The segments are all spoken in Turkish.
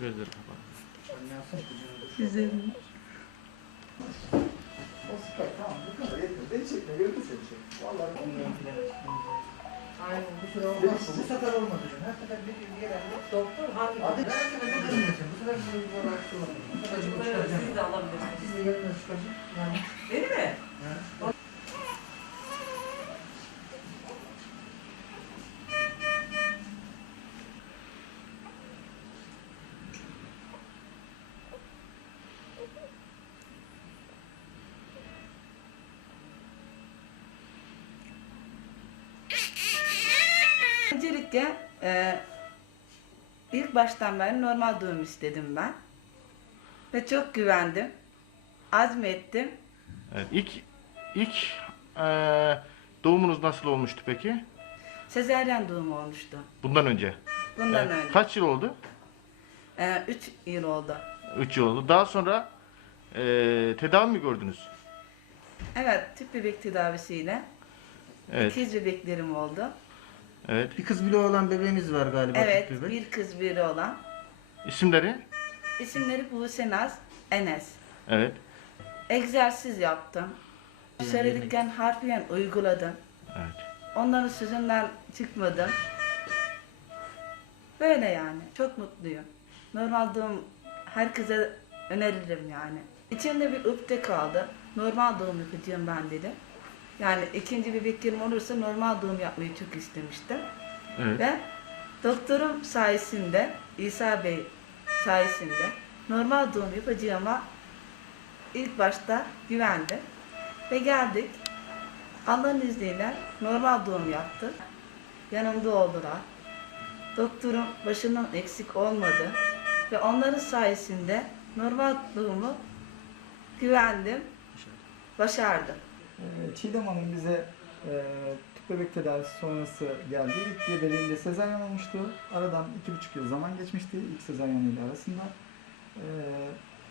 Gözleri kapalı. Süper tamam bu kadar yeter. Beni çekme görünür seni çek. Vallahi ben Aynen bu sefer olmaz. Bu sefer olmadı. Her sefer bir bir yere doktor hangi Hadi her sefer de kırmıyorsun. Bu sefer bir araştıralım. Bu sefer bunu çıkaracağım. Siz de alabilirsiniz. Siz de yarın çıkacak. Yani. Beni mi? Öncelikle e, ilk baştan beri normal doğum istedim ben. Ve çok güvendim. Azmettim. Evet. İlk ilk eee, doğumunuz nasıl olmuştu peki? Sezeryen doğum olmuştu. Bundan önce. Bundan Evet. önce. Kaç yıl oldu? E, üç yıl oldu. 3 yıl oldu. Daha sonra eee, tedavi mi gördünüz? Evet, tüp bebek tedavisiyle Evet. ikiz bebeklerim oldu. Evet. Bir kız bile olan bebeğimiz var galiba. Evet, bebek. bir kız biri olan. İsimleri? İsimleri Buse Naz, Enes. Evet. Egzersiz yaptım. Söylediklerini harfiyen uyguladım. Evet. Onların sözünden çıkmadım. Böyle yani. Çok mutluyum. Normal doğum herkese öneririm yani. İçimde bir ukde kaldı. Normal doğum yapacağım ben dedim. Yani ikinci bebeklerim olursa normal doğum yapmayı çok istemiştim. Evet. Ve doktorum sayesinde, İsa Bey sayesinde normal doğum yapacağıma ilk başta güvendim. Ve geldik. Allah'ın izniyle normal doğum yaptık. Yanımda oldular. Doktorum başından eksik olmadı. Ve onların sayesinde normal doğumu güvendim, başardım. Ee, Çiğdem Hanım bize e, tüp bebek tedavisi sonrası geldi. İlk gebeliğinde sezaryen olmuştu. Aradan iki buçuk yıl zaman geçmişti ilk sezaryen ile arasında. Ee,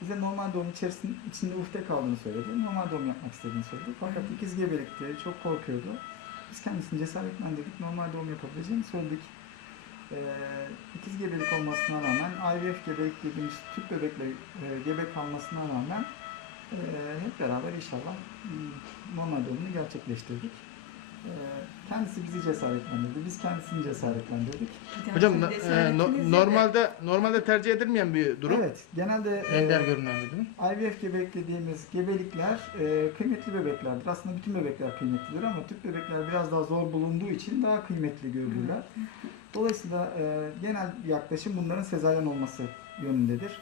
bize normal doğum içerisinde, içinde ufte kaldığını söyledi. Normal doğum yapmak istediğini söyledi. Fakat ikiz gebelikti, çok korkuyordu. Biz kendisini cesaretlendirdik, normal doğum yapabileceğini söyledik. Ee, ikiz gebelik olmasına rağmen IVF gebelik dediğimiz tüp bebekle e, gebe kalmasına rağmen ee, hep beraber inşallah hmm, normal doğumunu gerçekleştirdik. Ee, kendisi bizi cesaretlendirdi, biz kendisini cesaretlendirdik. Hocam eee, no- normalde normalde tercih edilmeyen bir durum. Evet, genelde Ender e, görünen bir durum. IVF gebelik dediğimiz gebelikler e, kıymetli bebeklerdir. Aslında bütün bebekler kıymetlidir ama tüp bebekler biraz daha zor bulunduğu için daha kıymetli görülürler. Dolayısıyla e, genel yaklaşım bunların sezaryen olması yönündedir.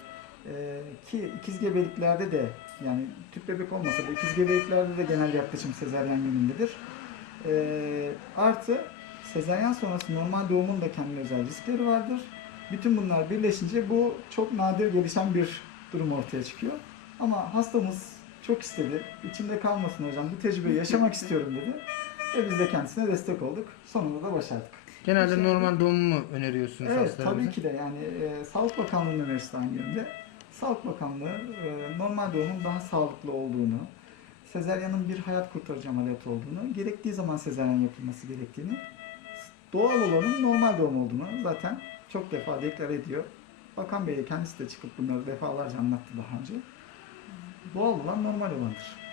E, ki ikiz gebeliklerde de yani tüp bebek olmasa da ikiz gebeliklerde de genel yaklaşım sezaryen yönündedir. E, artı sezaryen sonrası normal doğumun da kendine özel riskleri vardır. Bütün bunlar birleşince bu çok nadir gelişen bir durum ortaya çıkıyor. Ama hastamız çok istedi. İçimde kalmasın hocam. Bu tecrübeyi yaşamak istiyorum dedi. Ve biz de kendisine destek olduk. Sonunda da başardık. Genelde normal doğumu mu öneriyorsunuz Evet hastalarımıza? tabii ki de yani e, Sağlık Bakanlığı'nın önerisi aynı yönde. Sağlık Bakanlığı e, normal doğumun daha sağlıklı olduğunu, sezeryanın bir hayat kurtarıcı ameliyat olduğunu, gerektiği zaman sezeryan yapılması gerektiğini, doğal olanın normal doğum olduğunu zaten çok defa deklar ediyor. Bakan Bey kendisi de çıkıp bunları defalarca anlattı daha önce. Doğal olan normal olandır.